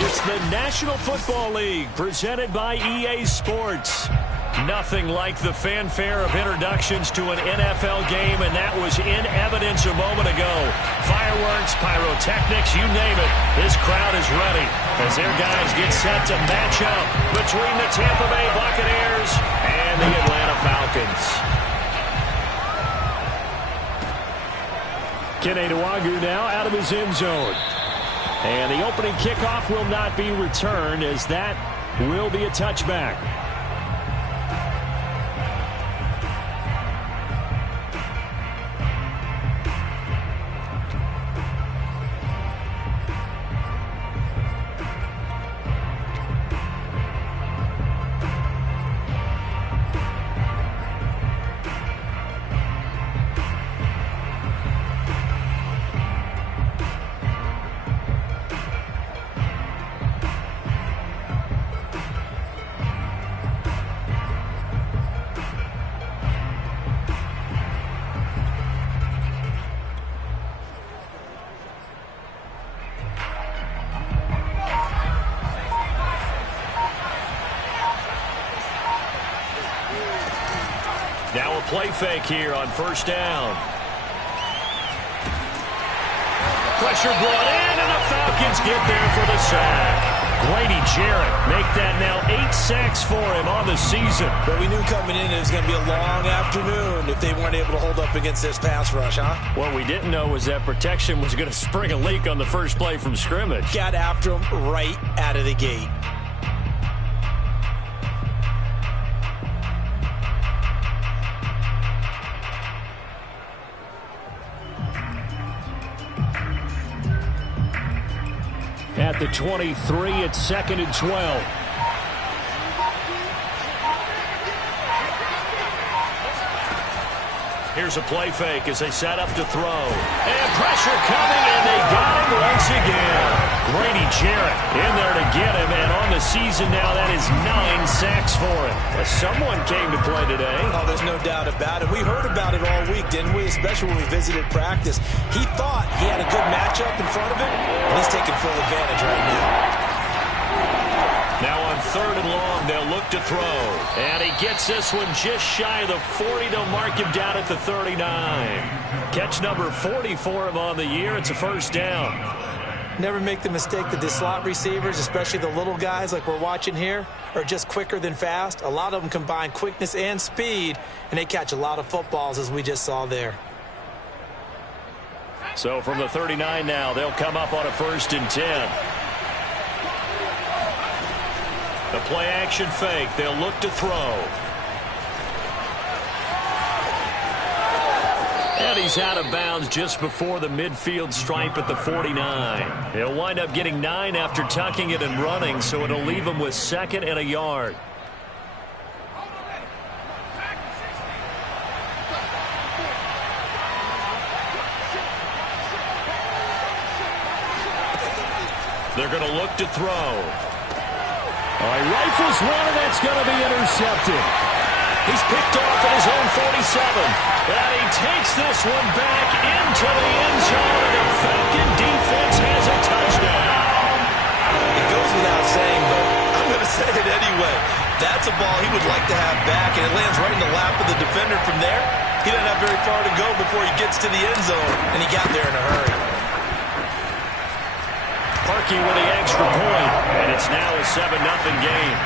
It's the National Football League presented by EA Sports. Nothing like the fanfare of introductions to an NFL game, and that was in evidence a moment ago. Fireworks, pyrotechnics, you name it. This crowd is ready as their guys get set to match up between the Tampa Bay Buccaneers and the Atlanta Falcons. Kene Nwangwu now out of his end zone. And the opening kickoff will not be returned, as that will be a touchback. Now a play fake here on first down. Pressure brought in, and the Falcons get there for the sack. Grady Jarrett make that now 8 sacks for him on the season. But we knew coming in it was going to be a long afternoon if they weren't able to hold up against this pass rush, huh? What we didn't know was that protection was going to spring a leak on the first play from scrimmage. Got after him right out of the gate. At the 23, it's 2nd and 12. Here's a play fake as they set up to throw. And pressure coming, and they got him once again. Grady Jarrett in there to get him, and on the season now, that is 9 sacks for him. Well, someone came to play today. Oh, there's no doubt about it. We heard about it all week, didn't we? Especially when we visited practice. He thought he had a good matchup in front of him, and he's taking full advantage right now. Now on 3rd and long, they'll look to throw. And he gets this one just shy of the 40. They'll mark him down at the 39. Catch number 40 for him on the year. It's a first down. Never make the mistake that the slot receivers, especially the little guys like we're watching here, are just quicker than fast. A lot of them combine quickness and speed, and they catch a lot of footballs, as we just saw there. So from the 39 now, they'll come up on a 1st and 10. The play-action fake. They'll look to throw. And he's out of bounds just before the midfield stripe at the 49. He'll wind up getting 9 after tucking it and running, so it'll leave him with 2nd and a yard. They're going to look to throw. All right, rifles one, and that's going to be intercepted. He's picked off at his own 47. And he takes this one back into the end zone, and the Falcon defense has a touchdown. It goes without saying, but I'm going to say it anyway. That's a ball he would like to have back, and it lands right in the lap of the defender from there. He doesn't have very far to go before he gets to the end zone, and he got there in a hurry. Parkey with the extra point, and it's now a 7-0 game.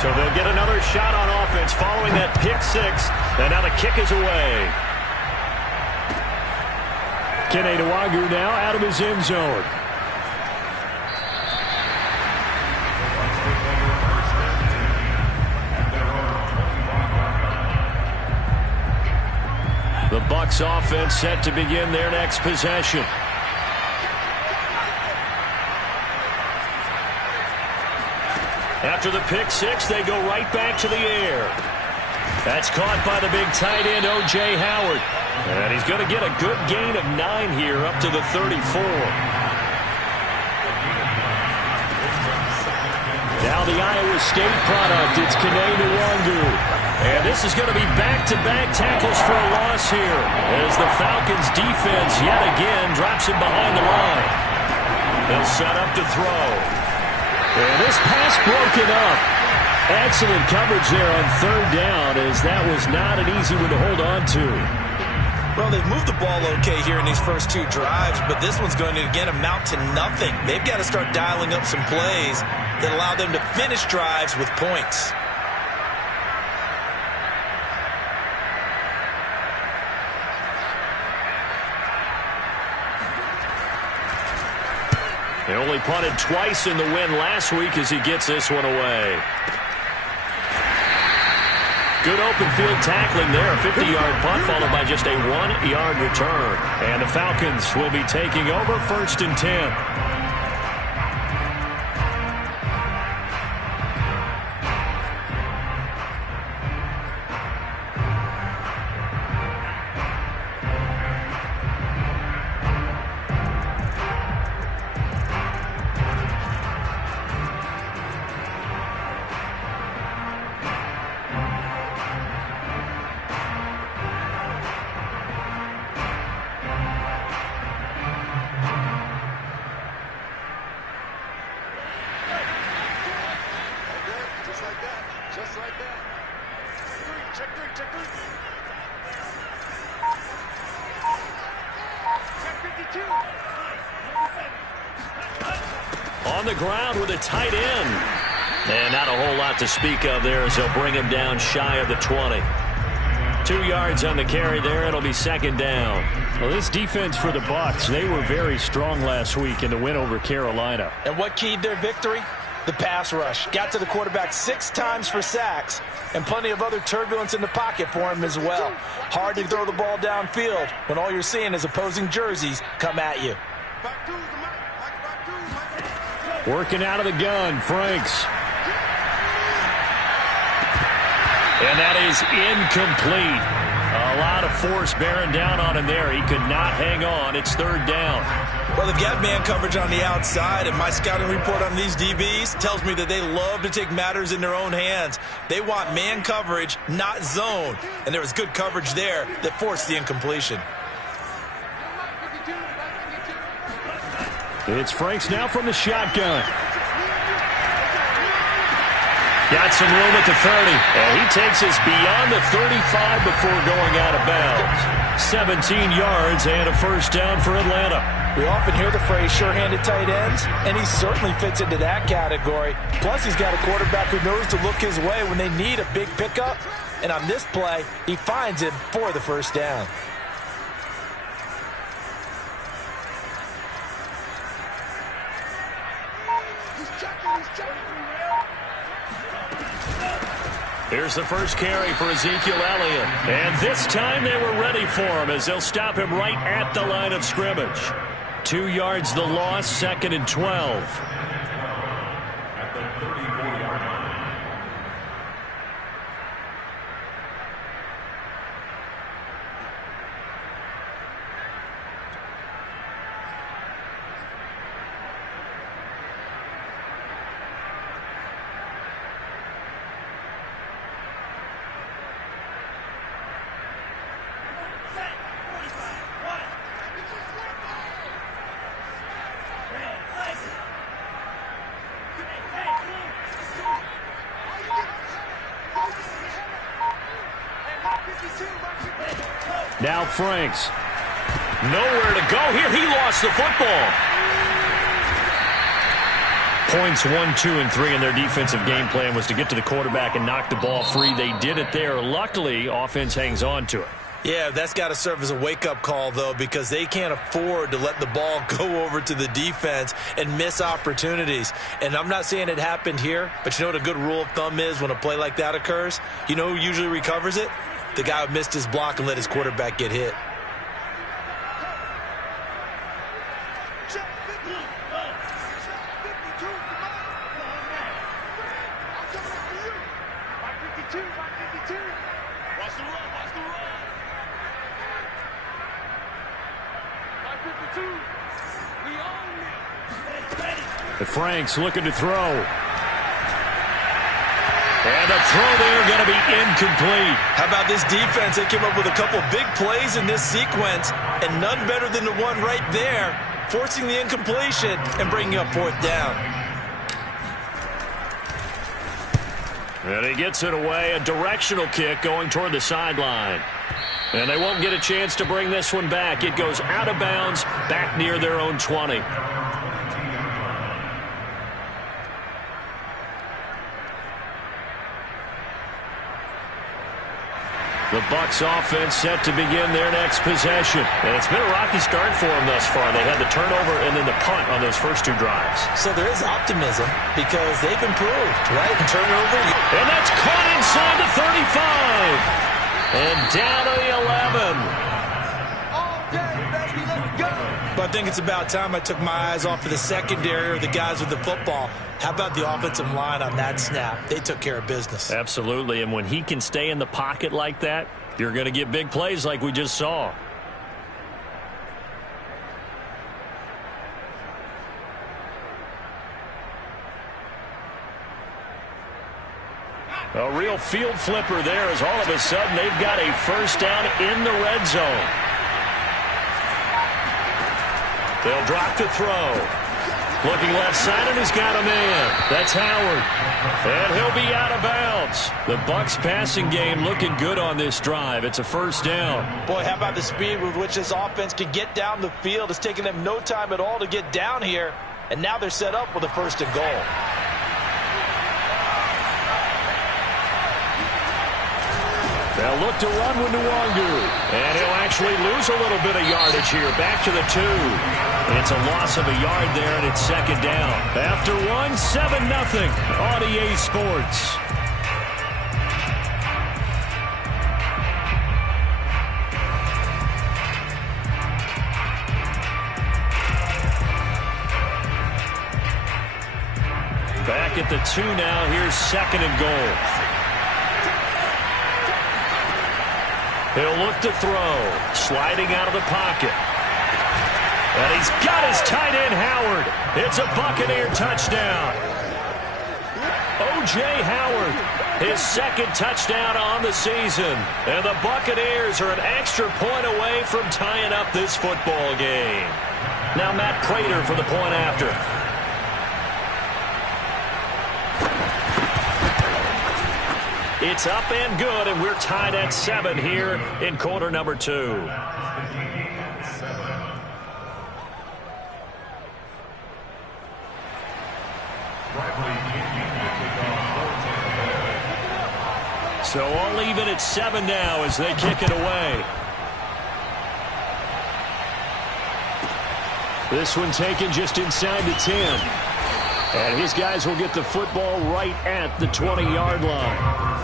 So they'll get another shot on offense following that pick 6, and now the kick is away. Kene Nwangwu now out of his end zone. The Bucs offense set to begin their next possession. After the pick 6, they go right back to the air. That's caught by the big tight end, O.J. Howard. And he's going to get a good gain of 9 here up to the 34. Now the Iowa State product, it's Kene Nwangu. And this is going to be back-to-back tackles for a loss here as the Falcons defense yet again drops him behind the line. They'll set up to throw. And this pass broken up. Excellent coverage there on third down as that was not an easy one to hold on to. Well, they've moved the ball okay here in these first two drives, but this one's going to, again, amount to nothing. They've got to start dialing up some plays that allow them to finish drives with points. They only punted twice in the win last week as he gets this one away. Good open field tackling there. A 50-yard punt followed by just a 1-yard return. And the Falcons will be taking over 1st and 10. On the ground with a tight end. And not a whole lot to speak of there as they'll bring him down shy of the 20. 2 yards on the carry there. It'll be 2nd down. Well, this defense for the Bucs, they were very strong last week in the win over Carolina. And what keyed their victory? The pass rush. Got to the quarterback 6 times for sacks, and plenty of other turbulence in the pocket for him as well. Hard to throw the ball downfield when all you're seeing is opposing jerseys come at you. Working out of the gun, Franks. And that is incomplete. A lot of force bearing down on him there. He could not hang on. It's 3rd down. Well, they've got man coverage on the outside, and my scouting report on these DBs tells me that they love to take matters in their own hands. They want man coverage, not zone. And there was good coverage there that forced the incompletion. It's Franks now from the shotgun. Got some room at the 30. And he takes us beyond the 35 before going out of bounds. 17 yards and a 1st down for Atlanta. We often hear the phrase sure-handed tight ends, and he certainly fits into that category. Plus, he's got a quarterback who knows to look his way when they need a big pickup. And on this play, he finds him for the 1st down. Here's the first carry for Ezekiel Elliott. And this time they were ready for him as they'll stop him right at the line of scrimmage. 2 yards the loss, 2nd and 12. Now Franks. Nowhere to go here. He lost the football. Points 1, 2, and 3 in their defensive game plan was to get to the quarterback and knock the ball free. They did it there. Luckily, offense hangs on to it. Yeah, that's got to serve as a wake-up call, though, because they can't afford to let the ball go over to the defense and miss opportunities. And I'm not saying it happened here, but you know what a good rule of thumb is when a play like that occurs? You know who usually recovers it? The guy who missed his block and let his quarterback get hit. Franks looking to throw. And the throw there going to be incomplete. How about this defense? They came up with a couple big plays in this sequence, and none better than the one right there, forcing the incompletion and bringing up 4th down. And he gets it away, a directional kick going toward the sideline. And they won't get a chance to bring this one back. It goes out of bounds, back near their own 20. The Bucs offense set to begin their next possession. And it's been a rocky start for them thus far. They had the turnover and then the punt on those first 2 drives. So there is optimism because they've improved, right? And turnover. And that's caught inside the 35. And down to the 11. But I think it's about time I took my eyes off of the secondary or the guys with the football. How about the offensive line on that snap? They took care of business. Absolutely, and when he can stay in the pocket like that, you're going to get big plays like we just saw. A real field flipper there as all of a sudden they've got a first down in the red zone. They'll drop to throw. Looking left side, and he's got a man. That's Howard. And he'll be out of bounds. The Bucs passing game looking good on this drive. It's a first down. Boy, how about the speed with which this offense can get down the field? It's taken them no time at all to get down here. And now they're set up with a 1st and goal. They'll look to run with Nwangu. And he'll actually lose a little bit of yardage here. Back to the 2. And it's a loss of a yard there, and it's 2nd down. After 1, 7-0 on EA Sports. Back at the 2 now. Here's 2nd and goal. He'll look to throw. Sliding out of the pocket. And he's got his tight end, Howard. It's a Buccaneer touchdown. O.J. Howard, his 2nd touchdown on the season. And the Buccaneers are an extra point away from tying up this football game. Now Matt Prater for the point after. It's up and good, and we're tied at 7 here in quarter number 2. So all even at 7 now as they kick it away. This one taken just inside the 10. And his guys will get the football right at the 20-yard line.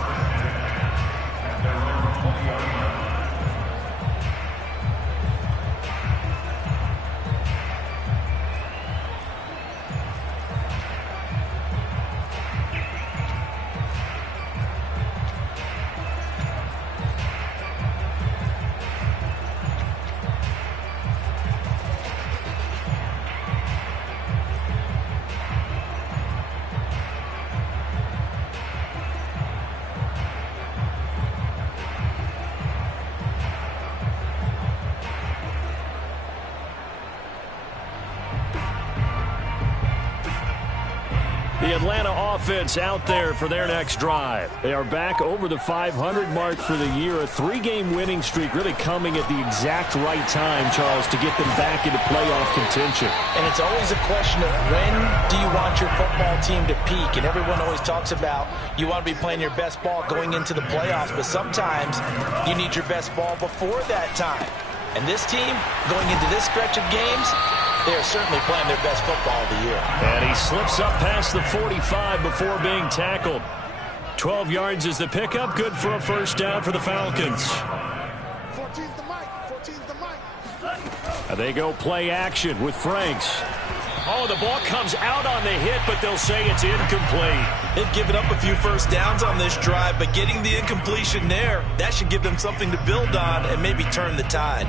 The Atlanta offense out there for their next drive. They are back over the 500 mark for the year. A 3-game winning streak really coming at the exact right time, Charles, to get them back into playoff contention. And it's always a question of when do you want your football team to peak? And everyone always talks about you want to be playing your best ball going into the playoffs, but sometimes you need your best ball before that time. And this team, going into this stretch of games, they are certainly playing their best football of the year. And he slips up past the 45 before being tackled. 12 yards is the pickup. Good for a first down for the Falcons. 14's the mic. 14's the mic. They go play action with Franks. Oh, the ball comes out on the hit, but they'll say it's incomplete. They've given up a few first downs on this drive, but getting the incompletion there, that should give them something to build on and maybe turn the tide.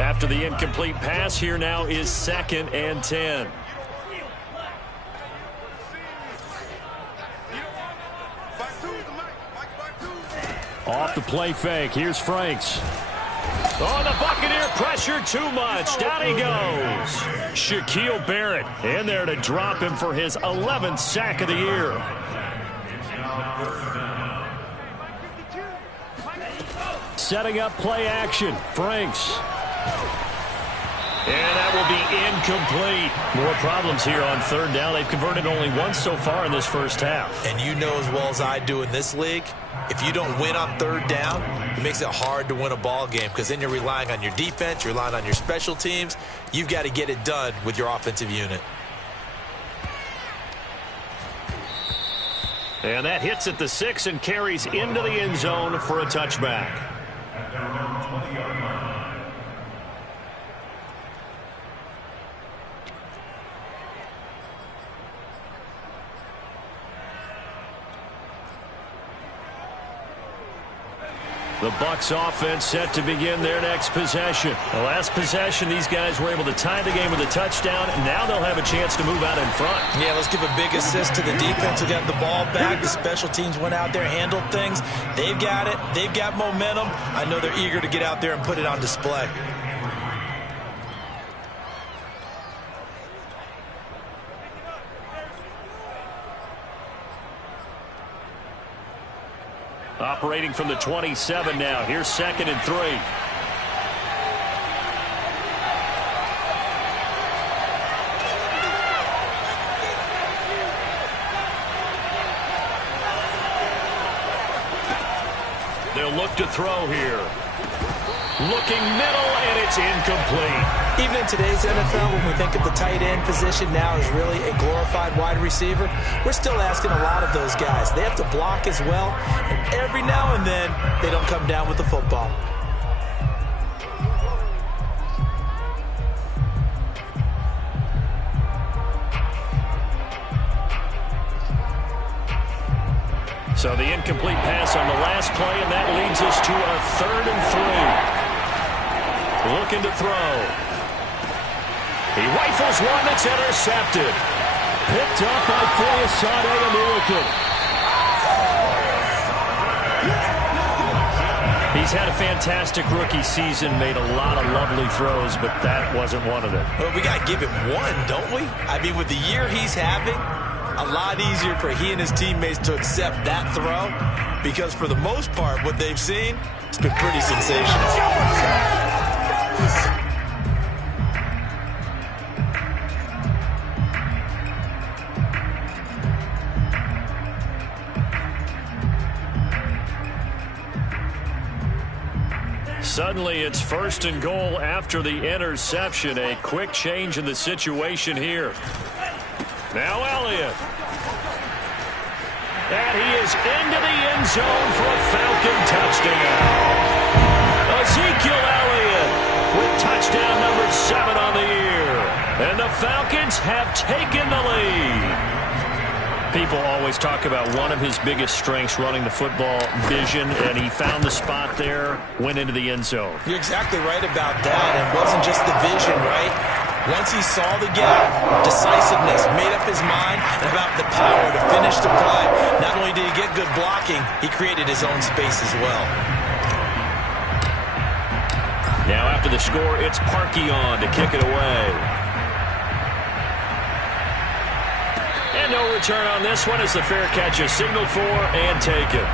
After the incomplete pass, here now is 2nd and 10. Off the play fake. Here's Franks. Oh, the Buccaneer pressure too much. Down he goes. Shaquille Barrett in there to drop him for his 11th sack of the year. Setting up play action. Franks. And that will be incomplete. More problems here on 3rd down. They've converted only once so far in this first half. And you know as well as I do in this league, if you don't win on 3rd down, it makes it hard to win a ball game because then you're relying on your defense, you're relying on your special teams. You've got to get it done with your offensive unit. And that hits at the 6 and carries into the end zone for a touchback. The Bucs offense set to begin their next possession. The last possession, these guys were able to tie the game with a touchdown, and now they'll have a chance to move out in front. Yeah, let's give a big assist to the defense who got the ball back. The special teams went out there, handled things. They've got it. They've got momentum. I know they're eager to get out there and put it on display. Operating from the 27 now. Here's 2nd and 3. They'll look to throw here. Looking middle, and it's incomplete. Even in today's NFL, when we think of the tight end position now as really a glorified wide receiver, we're still asking a lot of those guys. They have to block as well, and every now and then, they don't come down with the football. So the incomplete pass on the last play, and that leads us to a 3rd and 3. Looking to throw. He rifles one that's intercepted. Picked up by Foyesade American. He's had a fantastic rookie season, made a lot of lovely throws, but that wasn't one of them. Well, we got to give him one, don't we? I mean, with the year he's having, a lot easier for he and his teammates to accept that throw because for the most part, what they've seen, it's been pretty sensational. Suddenly, it's 1st and goal after the interception. A quick change in the situation here. Now Elliott. And he is into the end zone for a Falcon touchdown. Ezekiel Elliott with touchdown number 7 on the year. And the Falcons have taken the lead. People always talk about one of his biggest strengths, running the football, vision, and he found the spot there, went into the end zone. You're exactly right about that. It wasn't just the vision, right? Once he saw the gap, decisiveness, made up his mind, and about the power to finish the play. Not only did he get good blocking, he created his own space as well. Now after the score, it's Parkey on to kick it away. And no return on this one as the fair catch is signaled for and taken.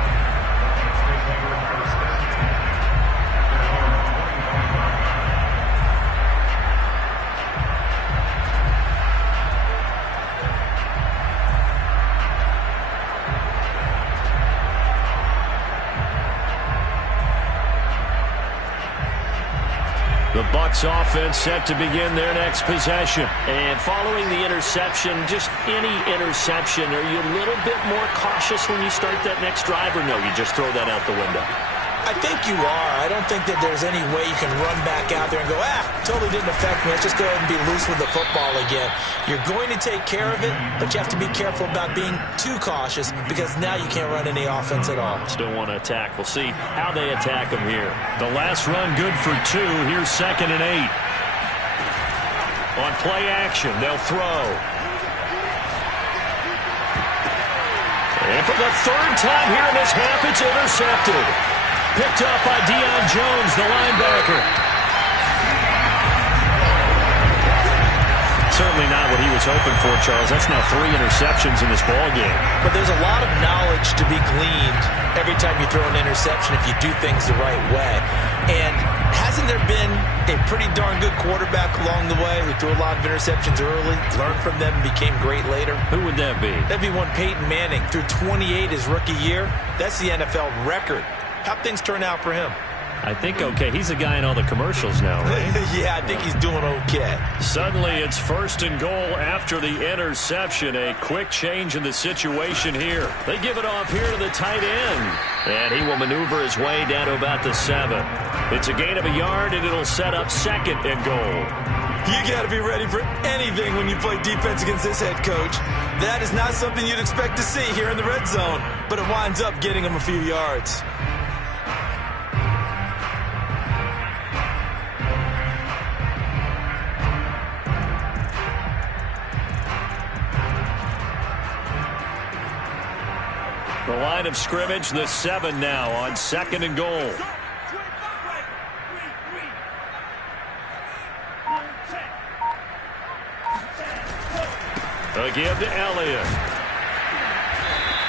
The Bucs offense set to begin their next possession. And following the interception, just any interception, are you a little bit more cautious when you start that next drive, or no, you just throw that out the window? I think you are. I don't think that there's any way you can run back out there and go, totally didn't affect me. Let's just go ahead and be loose with the football again. You're going to take care of it, but you have to be careful about being too cautious because now you can't run any offense at all. Still want to attack. We'll see how they attack him here. The last run good for 2. Here's 2nd and 8. On play action, they'll throw. And for the 3rd time here in this half, it's intercepted. Picked up by Deion Jones, the linebacker. Certainly not what he was hoping for, Charles. That's now 3 interceptions in this ball game. But there's a lot of knowledge to be gleaned every time you throw an interception if you do things the right way. And hasn't there been a pretty darn good quarterback along the way who threw a lot of interceptions early, learned from them, and became great later? Who would that be? That'd be one Peyton Manning. Threw 28 his rookie year. That's the NFL record. How'd things turn out for him? I think okay. He's the guy in all the commercials now, right? Yeah, I think he's doing okay. Suddenly it's 1st and goal after the interception. A quick change in the situation here. They give it off here to the tight end. And he will maneuver his way down to about the 7. It's a gain of a yard, and it'll set up 2nd and goal. You got to be ready for anything when you play defense against this head coach. That is not something you'd expect to see here in the red zone, but it winds up getting him a few yards. The line of scrimmage, the 7 now on 2nd and goal. A give to Elliott.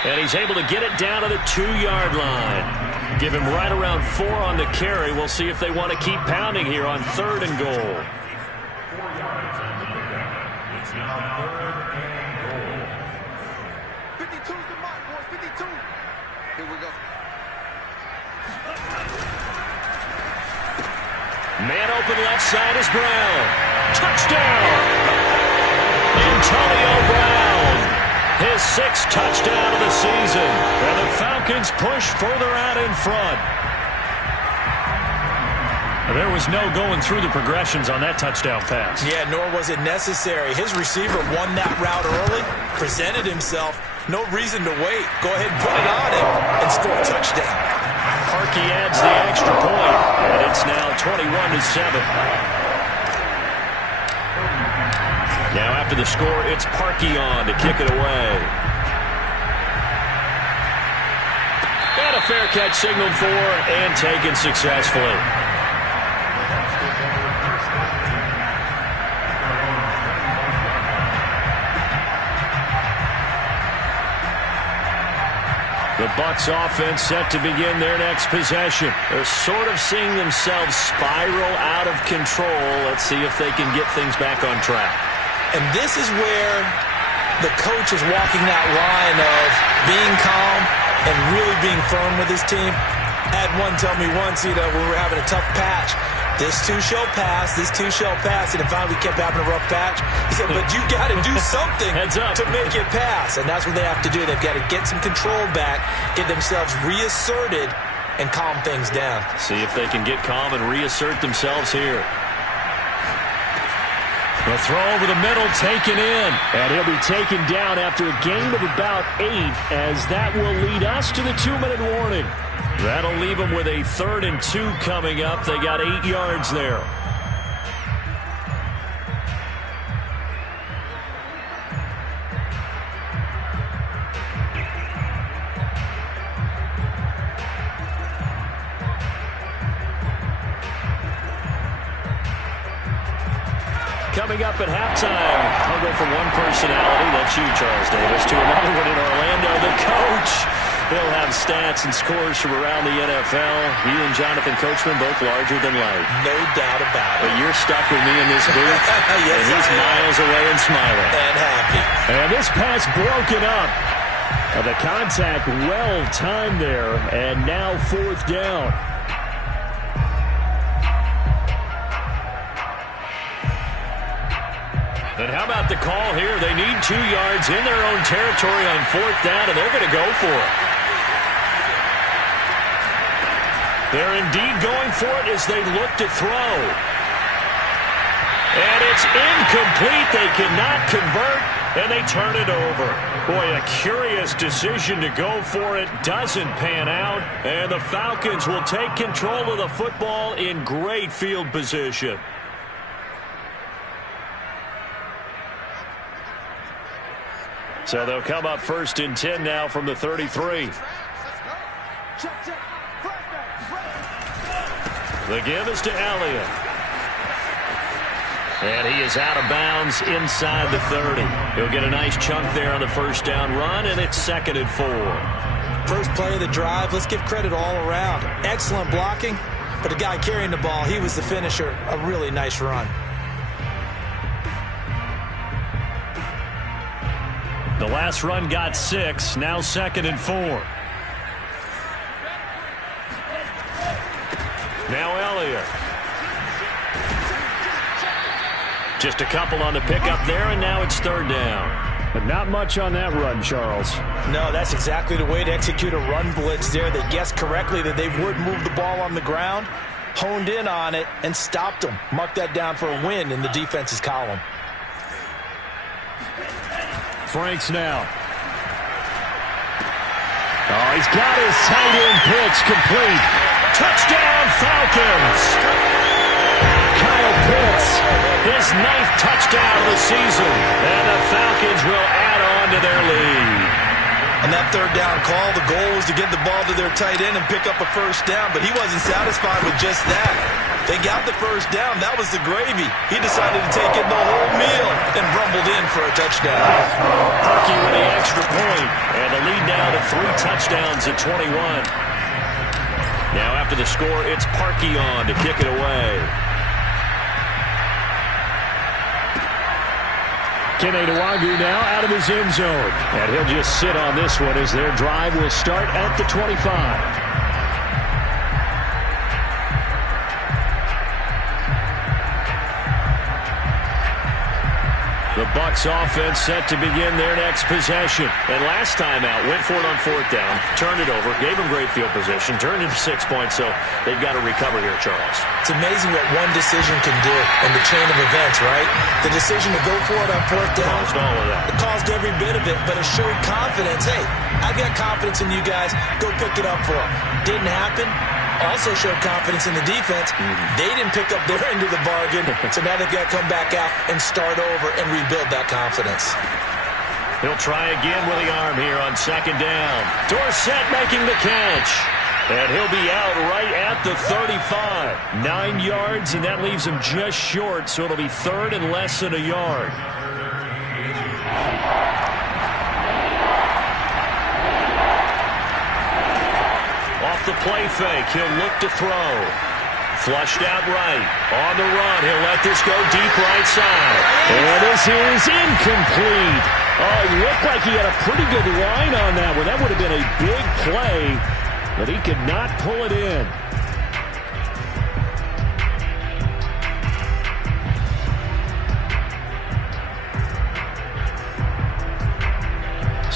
And he's able to get it down to the 2-yard line. Give him right around 4 on the carry. We'll see if they want to keep pounding here on 3rd and goal. Man open left side is Brown. Touchdown! Antonio Brown. His 6th touchdown of the season. And the Falcons push further out in front. There was no going through the progressions on that touchdown pass. Yeah, nor was it necessary. His receiver won that route early, presented himself. No reason to wait. Go ahead and put it on him and score a touchdown. Parkey adds the extra point, and it's now 21-7. Now after the score, it's Parkey on to kick it away. And a fair catch signaled for and taken successfully. The Bucs offense set to begin their next possession. They're sort of seeing themselves spiral out of control. Let's see if they can get things back on track. And this is where the coach is walking that line of being calm and really being firm with his team. I had one tell me once, when we were having a tough patch, this too shall pass, this too shall pass, and finally we kept having a rough patch. He said, but you got to do something to make it pass, and that's what they have to do. They've got to get some control back, get themselves reasserted, and calm things down. See if they can get calm and reassert themselves here. The throw over the middle, taken in. And he'll be taken down after a gain of about 8, as that will lead us to the 2-minute warning. That'll leave them with a 3rd and 2 coming up. They got 8 yards there. Coming up at halftime, I'll go from one personality, that's you, Charles Davis, to another one in Orlando, the coach. He'll have stats and scores from around the NFL. You and Jonathan Coachman both larger than life. No doubt about it. But you're stuck with me in this booth, yes, and he's miles away and smiling. And happy. And this pass broken up. The contact well timed there, and now 4th down. And how about the call here? They need 2 yards in their own territory on 4th down, and they're going to go for it. They're indeed going for it as they look to throw. And it's incomplete. They cannot convert, and they turn it over. Boy, a curious decision to go for it. Doesn't pan out, and the Falcons will take control of the football in great field position. So they'll come up 1st and 10 now from the 33. The give is to Elliott. And he is out of bounds inside the 30. He'll get a nice chunk there on the first down run, and it's 2nd and 4. First play of the drive, let's give credit all around. Excellent blocking, but the guy carrying the ball, he was the finisher. A really nice run. The last run got 6, now 2nd and 4. Now Elliott. Just a couple on the pickup there, and now it's 3rd down. But not much on that run, Charles. No, that's exactly the way to execute a run blitz there. They guessed correctly that they would move the ball on the ground, honed in on it, and stopped them. Mark that down for a win in the defense's column. Franks now. Oh, he's got his tight end pitch complete. Touchdown, Falcons! Kyle Pitts, his 9th touchdown of the season. And the Falcons will add on to their lead. On that 3rd down call, the goal was to get the ball to their tight end and pick up a first down, but he wasn't satisfied with just that. They got the first down. That was the gravy. He decided to take in the whole meal and rumbled in for a touchdown. Parkey with the extra point, and the lead now to 3 touchdowns at 21. Now after the score, it's Parkey on to kick it away. Kene Nwangwu now out of his end zone. And he'll just sit on this one as their drive will start at the 25. The Bucs offense set to begin their next possession. And last time out, went for it on 4th down, turned it over, gave them great field position, turned into 6 points, so they've got to recover here, Charles. It's amazing what one decision can do in the chain of events, right? The decision to go for it on 4th down. Caused all of that. It caused every bit of it, but it showed confidence. Hey, I've got confidence in you guys. Go pick it up for them. Didn't happen. Also showed confidence in the defense. They didn't pick up their end of the bargain, so now they've got to come back out and start over and rebuild that confidence. He'll try again with the arm here on 2nd down. Dorsett making the catch. And he'll be out right at the 35. 9 yards, and that leaves him just short, so it'll be 3rd and less than a yard. The play fake. He'll look to throw. Flushed out right. On the run. He'll let this go deep right side. And this is incomplete. Oh, it looked like he had a pretty good line on that one. That would have been a big play, but he could not pull it in.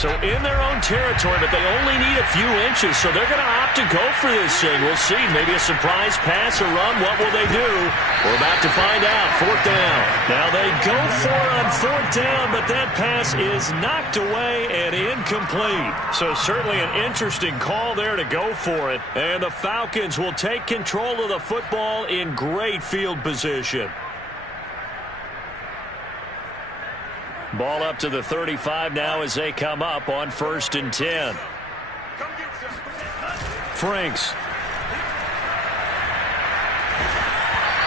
So in their own territory, but they only need a few inches, so they're going to opt to go for this thing. We'll see. Maybe a surprise pass or run. What will they do? We're about to find out. 4th down. Now they go for it on 4th down, but that pass is knocked away and incomplete. So certainly an interesting call there to go for it. And the Falcons will take control of the football in great field position. Ball up to the 35 now as they come up on 1st and 10. Franks.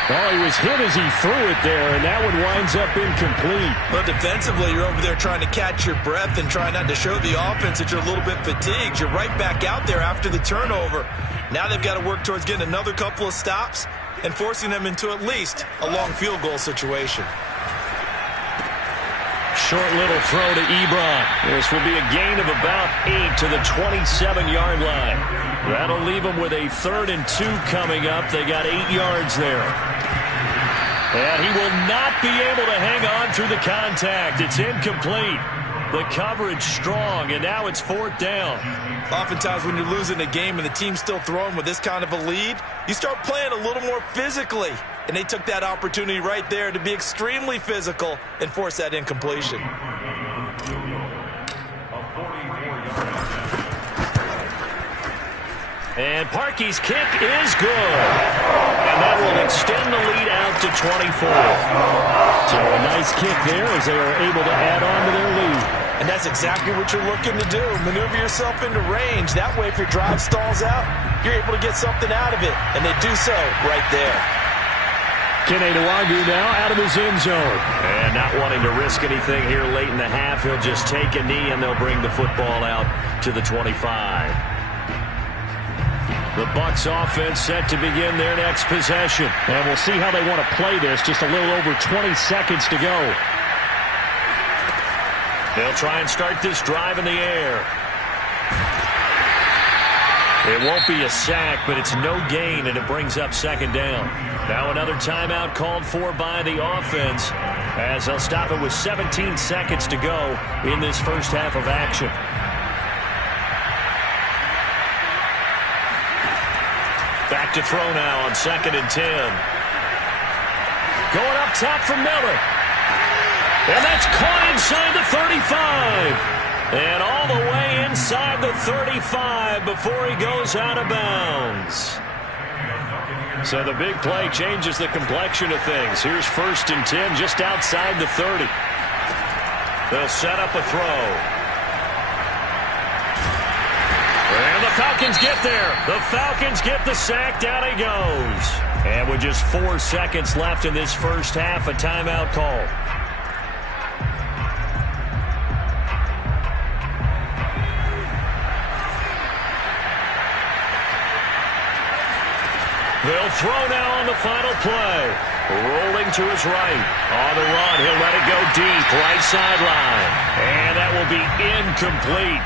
Oh, he was hit as he threw it there, and that one winds up incomplete. But defensively, you're over there trying to catch your breath and try not to show the offense that you're a little bit fatigued. You're right back out there after the turnover. Now they've got to work towards getting another couple of stops and forcing them into at least a long field goal situation. Short little throw to Ebron. This will be a gain of about 8 to the 27-yard line. That'll leave them with a 3rd and 2 coming up. They got 8 yards there. And he will not be able to hang on through the contact. It's incomplete. The coverage strong, and now it's 4th down. Oftentimes when you're losing a game and the team's still throwing with this kind of a lead, you start playing a little more physically. And they took that opportunity right there to be extremely physical and force that incompletion. And Parkey's kick is good. And that will extend the lead out to 24. So a nice kick there as they are able to add on to their lead. And that's exactly what you're looking to do. Maneuver yourself into range. That way, if your drive stalls out, you're able to get something out of it. And they do so right there. Kene Nwangwu now out of his end zone. And not wanting to risk anything here late in the half, he'll just take a knee and they'll bring the football out to the 25. The Bucs offense set to begin their next possession. And we'll see how they want to play this. Just a little over 20 seconds to go. They'll try and start this drive in the air. It won't be a sack, but it's no gain, and it brings up 2nd down. Now another timeout called for by the offense, as they'll stop it with 17 seconds to go in this first half of action. Back to throw now on 2nd and 10. Going up top for Miller. And that's caught inside the 35. And all the way inside the 35 before he goes out of bounds. So the big play changes the complexion of things. Here's 1st and 10 just outside the 30. They'll set up a throw. And the Falcons get there. The Falcons get the sack. Down he goes. And with just 4 seconds left in this first half, a timeout call. They'll throw now on the final play. Rolling to his right. On the run, he'll let it go deep. Right sideline. And that will be incomplete.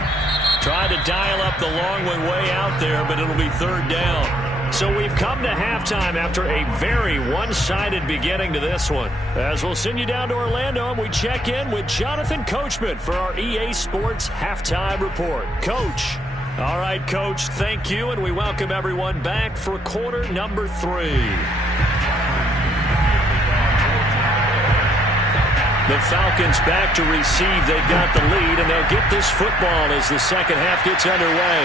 Tried to dial up the long way out there, but it'll be 3rd down. So we've come to halftime after a very one-sided beginning to this one. As we'll send you down to Orlando, and we check in with Jonathan Coachman for our EA Sports Halftime Report. Coach. All right, Coach, thank you, and we welcome everyone back for quarter number 3. The Falcons back to receive. They've got the lead, and they'll get this football as the second half gets underway.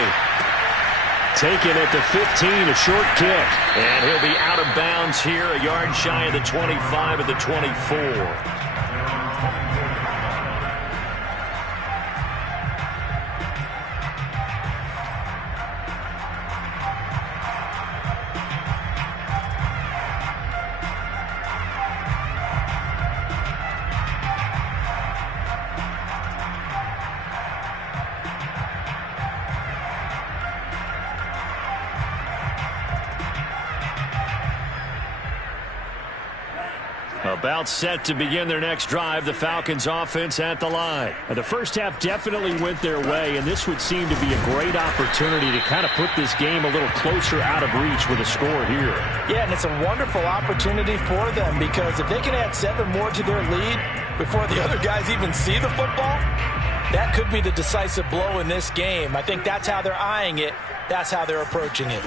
Taken at the 15, a short kick. And he'll be out of bounds here, a yard shy of the 25 of the 24. About set to begin their next drive, the Falcons offense at the line. The first half definitely went their way, and this would seem to be a great opportunity to kind of put this game a little closer out of reach with a score here. Yeah, and it's a wonderful opportunity for them, because if they can add 7 more to their lead before the other guys even see the football, that could be the decisive blow in this game. I think that's how they're eyeing it. That's how they're approaching it.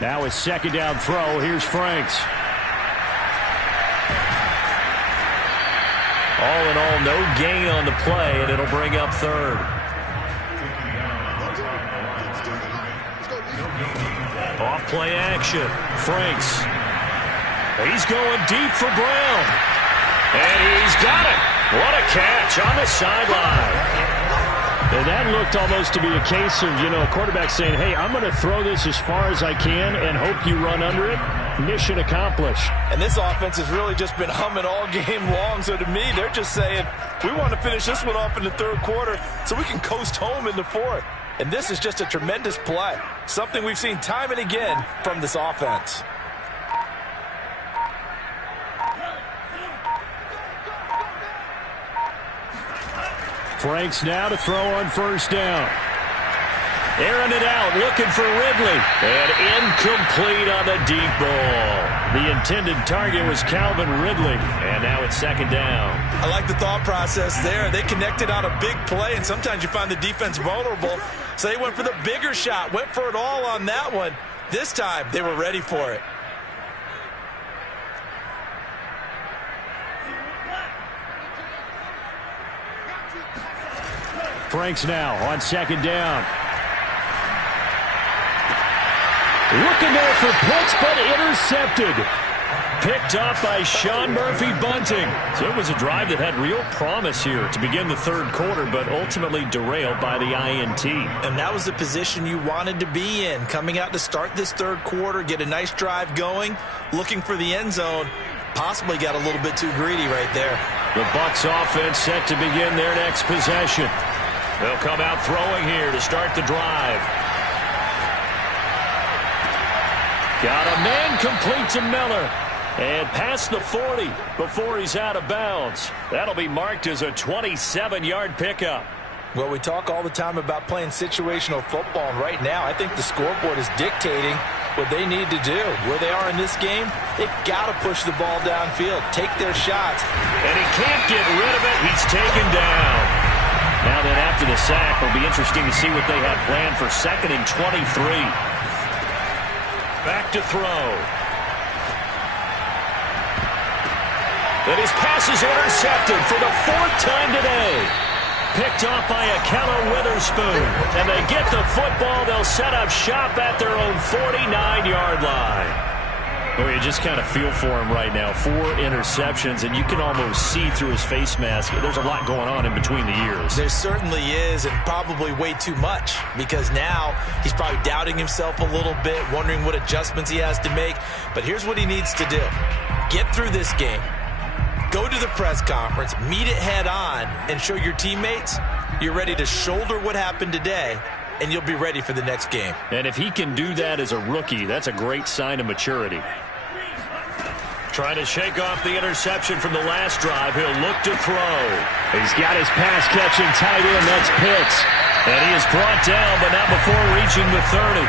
Now his 2nd down throw. Here's Franks. All in all, no gain on the play, and it'll bring up 3rd. Off play action. Franks. He's going deep for Brown. And he's got it. What a catch on the sideline. And that looked almost to be a case of, a quarterback saying, hey, I'm going to throw this as far as I can and hope you run under it. Mission accomplished. And this offense has really just been humming all game long. So to me, they're just saying, we want to finish this one off in the 3rd quarter so we can coast home in the 4th. And this is just a tremendous play. Something we've seen time and again from this offense. Franks now to throw on 1st down. Airing it out, looking for Ridley. And incomplete on the deep ball. The intended target was Calvin Ridley. And now it's second down. I like the thought process there. They connected on a big play, and sometimes you find the defense vulnerable. So they went for the bigger shot, went for it all on that one. This time, they were ready for it. Franks now on second down. Looking there for Pitts, but intercepted. Picked off by Sean Murphy-Bunting. So it was a drive that had real promise here to begin the third quarter, but ultimately derailed by the INT. And that was the position you wanted to be in. Coming out to start this third quarter, get a nice drive going, looking for the end zone. Possibly got a little bit too greedy right there. The Bucs offense set to begin their next possession. They'll come out throwing here to start the drive. Got a man complete to Miller. And past the 40 before he's out of bounds. That'll be marked as a 27-yard pickup. Well, we talk all the time about playing situational football, and right now I think the scoreboard is dictating what they need to do. Where they are in this game, they've got to push the ball downfield, take their shots. And he can't get rid of it. He's taken down. Now then, after the sack, it'll be interesting to see what they have planned for second and 23. Back to throw. And his pass is intercepted for the fourth time today. Picked off by Ahkello Witherspoon. And they get the football. They'll set up shop at their own 49-yard line. Well, you just kind of feel for him right now. 4 interceptions, and you can almost see through his face mask. There's a lot going on in between the ears. There certainly is, and probably way too much, because now he's probably doubting himself a little bit, wondering what adjustments he has to make. But here's what he needs to do. Get through this game. Go to the press conference, meet it head on, and show your teammates you're ready to shoulder what happened today, and you'll be ready for the next game. And if he can do that as a rookie, that's a great sign of maturity. Trying to shake off the interception from the last drive. He'll look to throw. He's got his pass-catching tight end. That's Pitts. And he is brought down, but not before reaching the 30.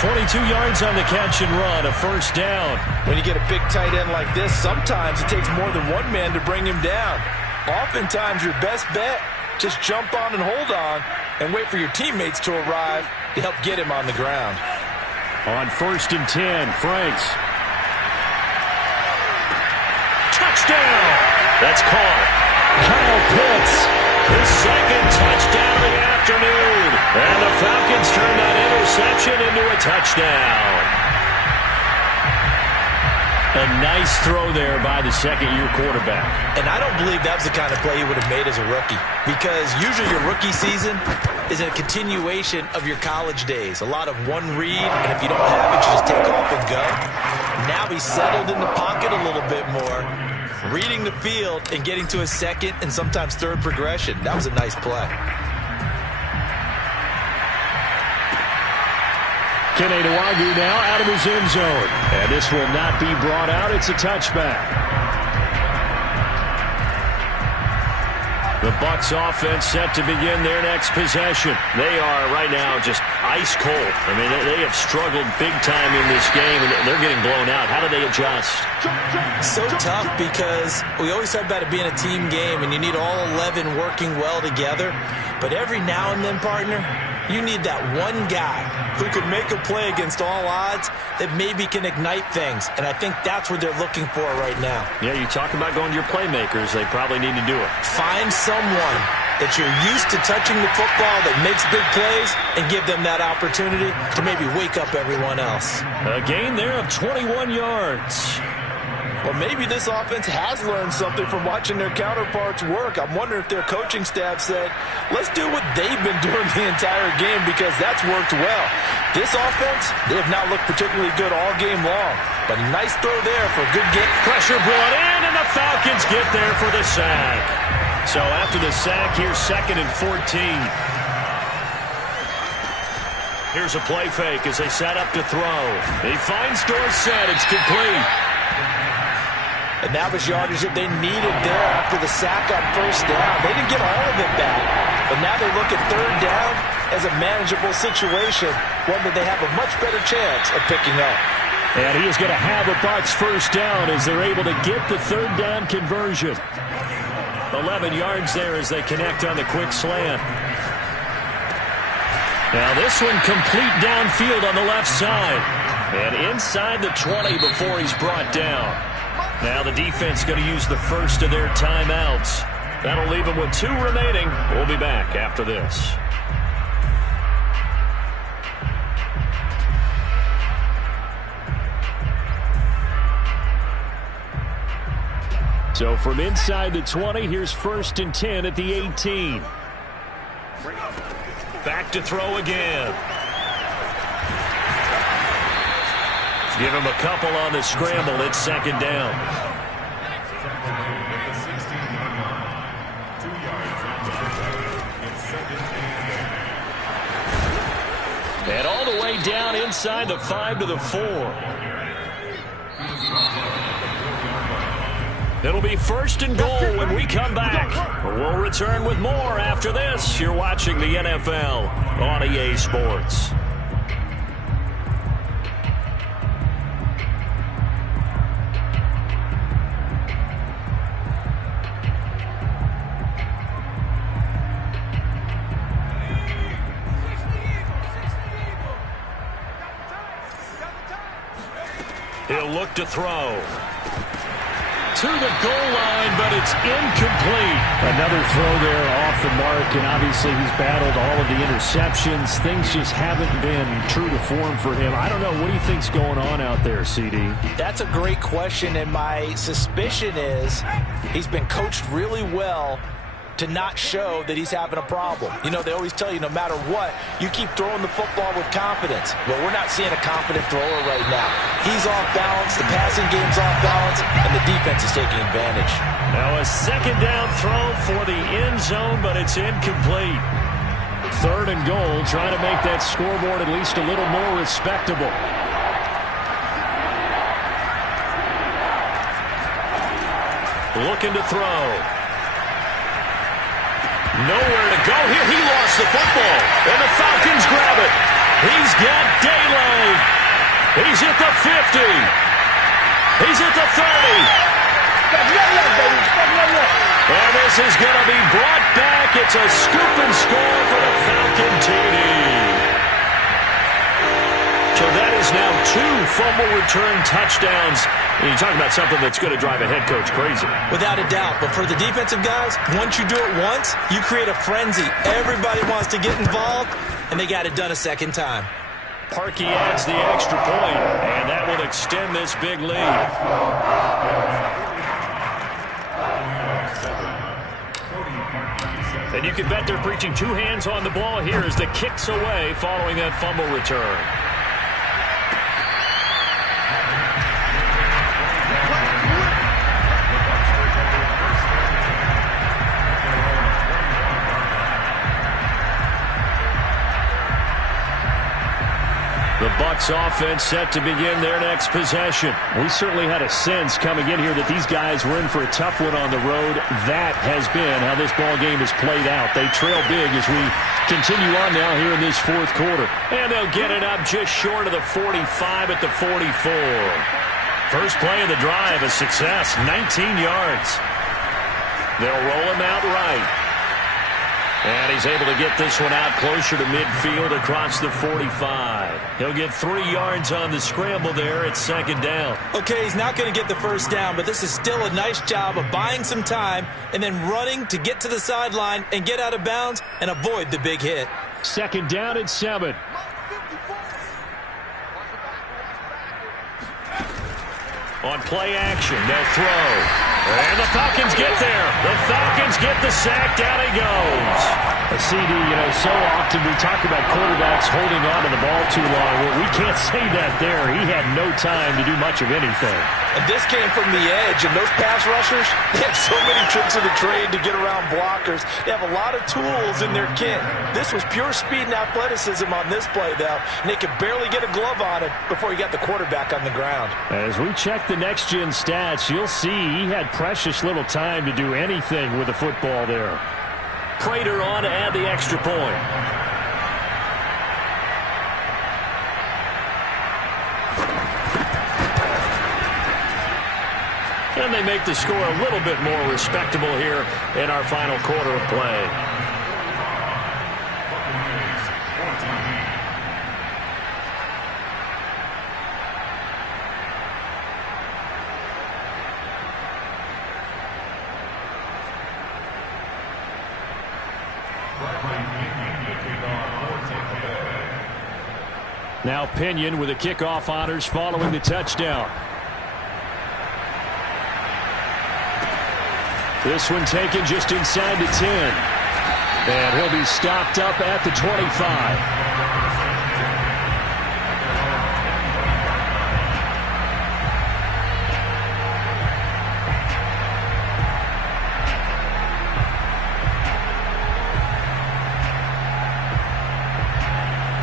22 yards on the catch and run, a first down. When you get a big tight end like this, sometimes it takes more than one man to bring him down. Oftentimes, your best bet, just jump on and hold on and wait for your teammates to arrive to help get him on the ground. On first and 10, Franks. Touchdown! That's caught. Kyle Pitts, his second touchdown of the afternoon. And the Falcons turn that interception into a touchdown. A nice throw there by the second-year quarterback. And I don't believe that was the kind of play he would have made as a rookie, because usually your rookie season is a continuation of your college days. A lot of one read, and if you don't have it, you just take off and go. Now he's settled in the pocket a little bit more, reading the field and getting to his second and sometimes third progression. That was a nice play. Kene Nwangwu now out of his end zone. And this will not be brought out. It's a touchback. The Bucs offense set to begin their next possession. They are right now just ice cold. I mean, they have struggled big time in this game, and they're getting blown out. How do they adjust? So tough, because we always talk about it being a team game, and you need all 11 working well together. But every now and then, partner, you need that one guy who could make a play against all odds that maybe can ignite things. And I think that's what they're looking for right now. Yeah, you talk about going to your playmakers. They probably need to do it. Find someone that you're used to touching the football that makes big plays and give them that opportunity to maybe wake up everyone else. A gain there of 21 yards. Well, maybe this offense has learned something from watching their counterparts work. I'm wondering if their coaching staff said, let's do what they've been doing the entire game, because that's worked well. This offense, they have not looked particularly good all game long. But a nice throw there for a good get. Pressure brought in, and the Falcons get there for the sack. So after the sack, here's second and 14. Here's a play fake as they set up to throw. He finds Dorsett. It's complete. And that was yardage that they needed there after the sack on first down. They didn't get all of it back, but now they look at third down, as a manageable situation, one that they have a much better chance of picking up. And he is going to have a Bucs first down as they're able to get the third down conversion. 11 yards there as they connect on the quick slant. Now this one complete downfield on the left side. And inside the 20 before he's brought down. Now the defense going to use the first of their timeouts. That'll leave them with 2 remaining. We'll be back after this. So from inside the 20, here's 1st and 10 at the 18. Back to throw again. Give him a couple on the scramble. It's 2nd down. And all the way down inside the 5 to the 4. It'll be 1st and goal when we come back. We'll return with more after this. You're watching the NFL on EA Sports. He'll look to throw. To the goal line, but it's incomplete. Another throw there off the mark, and obviously he's battled all of the interceptions. Things just haven't been true to form for him. I don't know. What do you think's going on out there, CD? That's a great question, and my suspicion is he's been coached really well to not show that he's having a problem. You know, they always tell you no matter what, you keep throwing the football with confidence. Well, we're not seeing a confident thrower right now. He's off balance, the passing game's off balance, and the defense is taking advantage. Now a 2nd down throw for the end zone, but it's incomplete. 3rd and goal, trying to make that scoreboard at least a little more respectable. Looking to throw. Nowhere to go here. He lost the football, and the Falcons grab it. He's got daylight. He's at the 50. He's at the 30. And this is going to be brought back. It's a scoop and score for the Falcon TD. So that is now 2 fumble return touchdowns. You're talking about something that's going to drive a head coach crazy. Without a doubt. But for the defensive guys, once you do it once, you create a frenzy. Everybody wants to get involved, and they got it done a 2nd time. Parkey adds the extra point, and that will extend this big lead. And you can bet they're preaching 2 hands on the ball here as the kick's away following that fumble return. The Bucs offense set to begin their next possession. We certainly had a sense coming in here that these guys were in for a tough one on the road. That has been how this ball game has played out. They trail big as we continue on now here in this 4th quarter. And they'll get it up just short of the 45 at the 44. First play of the drive, a success, 19 yards. They'll roll him out right. And he's able to get this one out closer to midfield across the 45. He'll get 3 yards on the scramble there at 2nd down. Okay, he's not going to get the first down, but this is still a nice job of buying some time and then running to get to the sideline and get out of bounds and avoid the big hit. 2nd down at 7. On play action, they'll throw. And the Falcons get there. The Falcons get the sack. Down he goes. CD, you know, so often we talk about quarterbacks holding on to the ball too long. Well, we can't say that there. He had no time to do much of anything. And this came from the edge, and those pass rushers, they have so many tricks of the trade to get around blockers. They have a lot of tools in their kit. This was pure speed and athleticism on this play, though, and they could barely get a glove on it before he got the quarterback on the ground. As we check the next-gen stats, you'll see he had precious little time to do anything with the football there. Prater on to add the extra point. And they make the score a little bit more respectable here in our final quarter of play. Now Pinion with the kickoff honors following the touchdown. This one taken just inside the 10. And he'll be stopped up at the 25.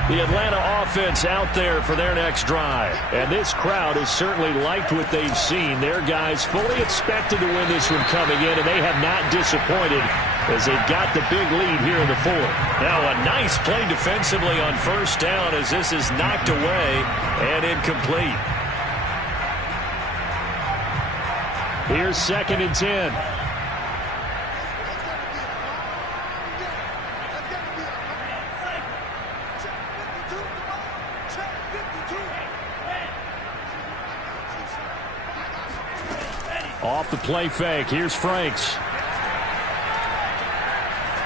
The Atlanta offense out there for their next drive. And this crowd has certainly liked what they've seen. Their guys fully expected to win this one coming in, and they have not disappointed as they've got the big lead here in the fourth. Now a nice play defensively on first down as this is knocked away and incomplete. Here's 2nd and 10. Off the play fake. Here's Franks.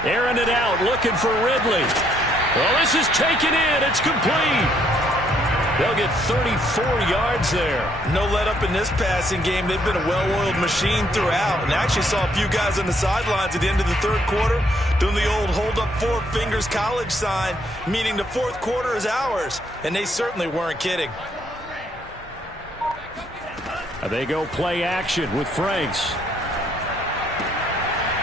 Airing it out, looking for Ridley. Well, this is taken in. It's complete. They'll get 34 yards there. No let up in this passing game. They've been a well-oiled machine throughout. And I actually saw a few guys on the sidelines at the end of the third quarter doing the old hold up 4 fingers college sign, meaning the fourth quarter is ours. And they certainly weren't kidding. They go play action with Franks.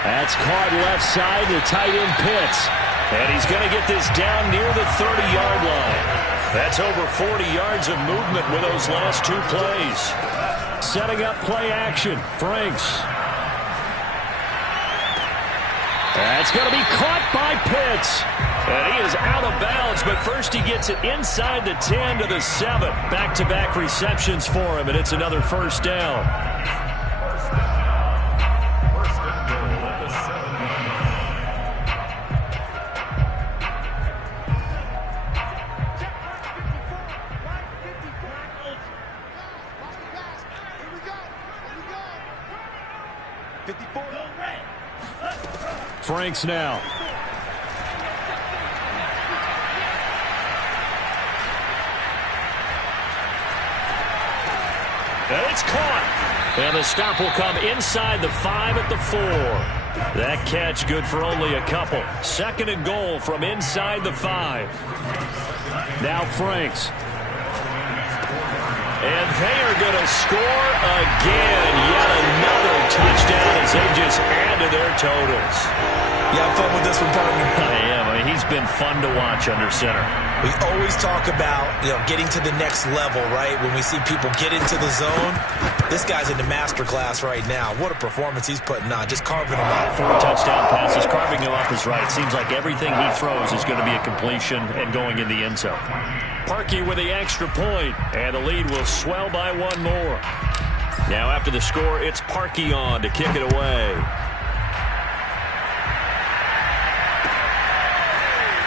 That's caught left side to tight end Pitts. And he's going to get this down near the 30-yard line. That's over 40 yards of movement with those last 2 plays. Setting up play action. Franks. That's going to be caught by Pitts. And he is out of bounds, but first he gets it inside the 10 to the 7. Back-to-back receptions for him, and it's another first down. Franks now. And it's caught. And the stop will come inside the 5 at the 4. That catch good for only a couple. 2nd and goal from inside the 5. Now Franks. And they are going to score again. Yet another touchdown as they just add to their totals. You have fun with this one, partner? I am. I mean, he's been fun to watch under center. We always talk about, getting to the next level, right? When we see people get into the zone, this guy's in the master class right now. What a performance he's putting on, just carving them up. 4 touchdown passes, carving him up is right. Seems like everything he throws is going to be a completion and going in the end zone. Parkey with the extra point, and the lead will swell by 1 more. Now after the score, it's Parkey on to kick it away.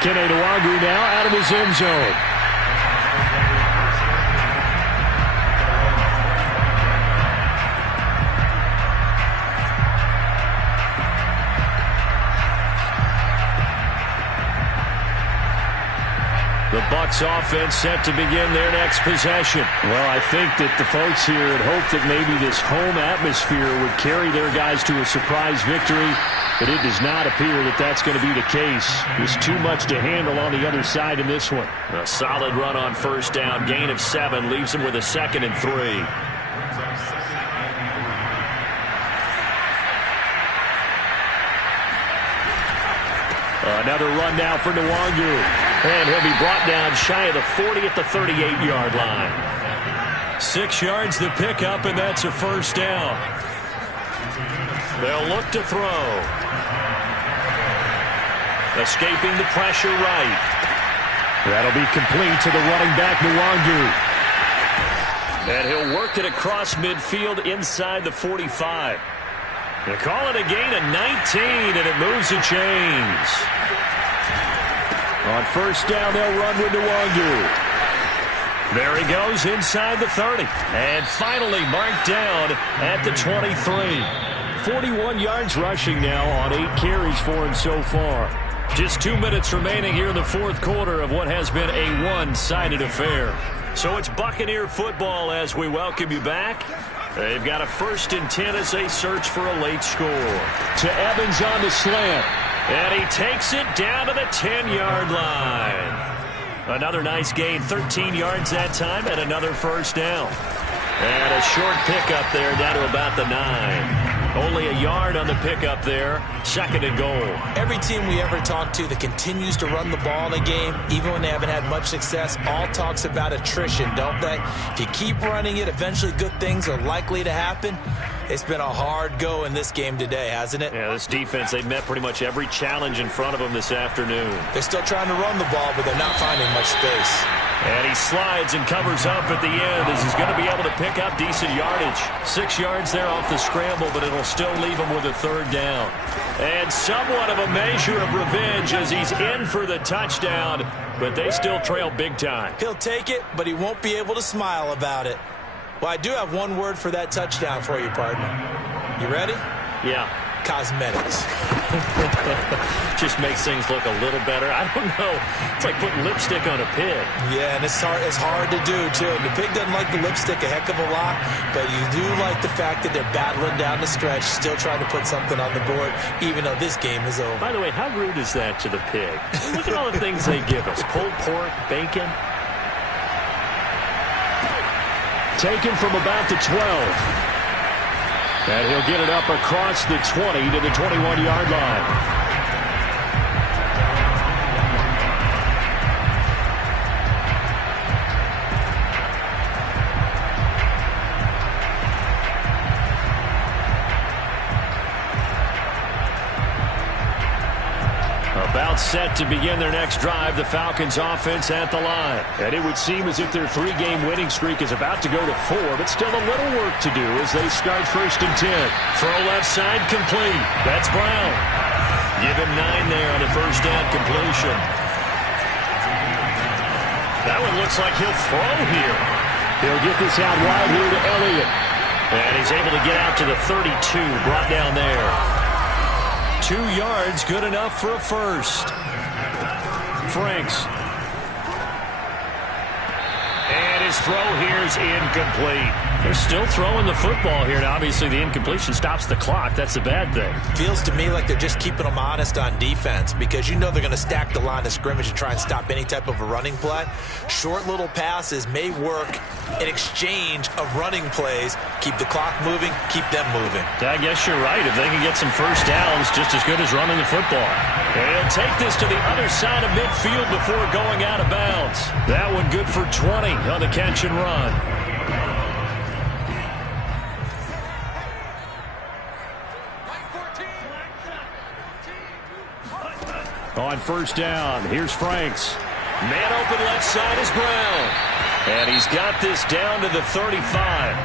Kene Nwangwu now out of his end zone. The Bucs offense set to begin their next possession. Well, I think that the folks here had hoped that maybe this home atmosphere would carry their guys to a surprise victory, but it does not appear that that's going to be the case. There's too much to handle on the other side in this one. A solid run on first down, gain of 7, leaves them with a 2nd and 3. Another run now for Nwangwu. And he'll be brought down shy of the 40 at the 38-yard line. 6 yards to pick up, and that's a first down. They'll look to throw. Escaping the pressure right. That'll be complete to the running back, Nwangwu. And he'll work it across midfield inside the 45. They call it a gain of 19, and it moves the chains. On first down, they'll run with Nwangu. There he goes inside the 30. And finally marked down at the 23. 41 yards rushing now on 8 carries for him so far. Just 2 minutes remaining here in the fourth quarter of what has been a one-sided affair. So it's Buccaneer football as we welcome you back. They've got a 1st and 10 as they search for a late score. To Evans on the slant. And he takes it down to the 10-yard line. Another nice gain, 13 yards that time, and another first down. And a short pickup there down to about the 9. Only a yard on the pickup there. 2nd and goal. Every team we ever talk to that continues to run the ball in a game, even when they haven't had much success, all talks about attrition, don't they? If you keep running it, eventually good things are likely to happen. It's been a hard go in this game today, hasn't it? Yeah, this defense, they've met pretty much every challenge in front of them this afternoon. They're still trying to run the ball, but they're not finding much space. And he slides and covers up at the end as he's going to be able to pick up decent yardage. 6 yards there off the scramble, but it'll still leave him with a 3rd down. And somewhat of a measure of revenge as he's in for the touchdown, but they still trail big time. He'll take it, but he won't be able to smile about it. Well, I do have one word for that touchdown for you, partner. You ready? Yeah. Cosmetics. Just makes things look a little better. I don't know. It's like putting lipstick on a pig. Yeah, and it's hard to do, too. And the pig doesn't like the lipstick a heck of a lot, but you do like the fact that they're battling down the stretch, still trying to put something on the board, even though this game is over. By the way, how rude is that to the pig? Look at all the things they give us. Pulled pork, bacon. Taken from about the 12. And he'll get it up across the 20 to the 21-yard line. About set to begin their next drive, the Falcons offense at the line. And it would seem as if their 3-game winning streak is about to go to 4, but still a little work to do as they start 1st and 10. Throw left side complete. That's Brown. Give him 9 there on the 1st down completion. That one looks like he'll throw here. He'll get this out wide here to Elliott. And he's able to get out to the 32, brought down there. 2 yards, good enough for a first. Franks. And his throw here is incomplete. They're still throwing the football here, and obviously the incompletion stops the clock. That's the bad thing. Feels to me like they're just keeping them honest on defense because you know they're going to stack the line of scrimmage and try and stop any type of a running play. Short little passes may work in exchange of running plays. Keep the clock moving, keep them moving. I guess you're right. If they can get some first downs, just as good as running the football. And he'll take this to the other side of midfield before going out of bounds. That one good for 20 on the catch and run. On first down, here's Franks. Man open left side is Brown. And he's got this down to the 35.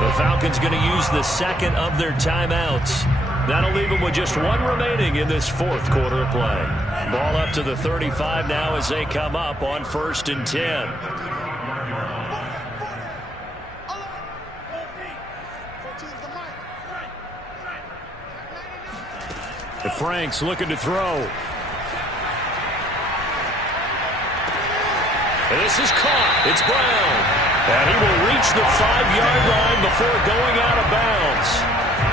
The Falcons going to use the 2nd of their timeouts. That'll leave them with just 1 remaining in this 4th quarter of play. Ball up to the 35 now as they come up on 1st and 10. Franks looking to throw. And this is caught. It's Brown. And he will reach the 5-yard line before going out of bounds.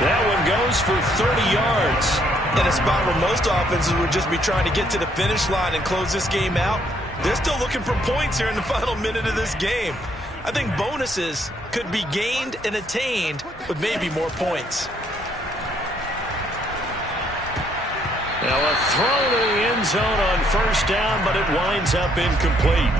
That one goes for 30 yards. In a spot where most offenses would just be trying to get to the finish line and close this game out, they're still looking for points here in the final minute of this game. I think bonuses could be gained and attained with maybe more points. Now a throw to the end zone on first down, but it winds up incomplete.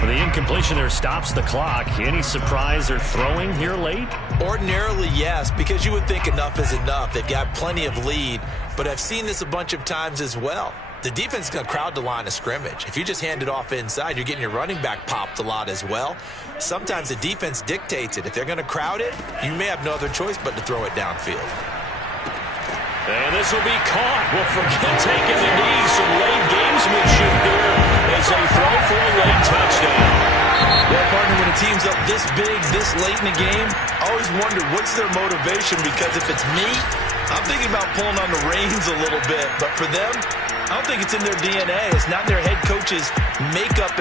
The incompletion there stops the clock. Any surprise they're throwing here late? Ordinarily, yes, because you would think enough is enough. They've got plenty of lead, but I've seen this a bunch of times as well. the defense is going to crowd the line of scrimmage. If you just hand it off inside, you're getting your running back popped a lot as well. Sometimes the defense dictates it. If they're going to crowd it, you may have no other choice but to throw it downfield. And this will be caught. Well, forget taking the knee. Some late gamesmanship here as they throw for a late touchdown. Well, partner, when a team's up this big, this late in the game, I always wonder what's their motivation, because if it's me, I'm thinking about pulling on the reins a little bit. But for them, I don't think it's in their DNA. It's not in their head coach's makeup at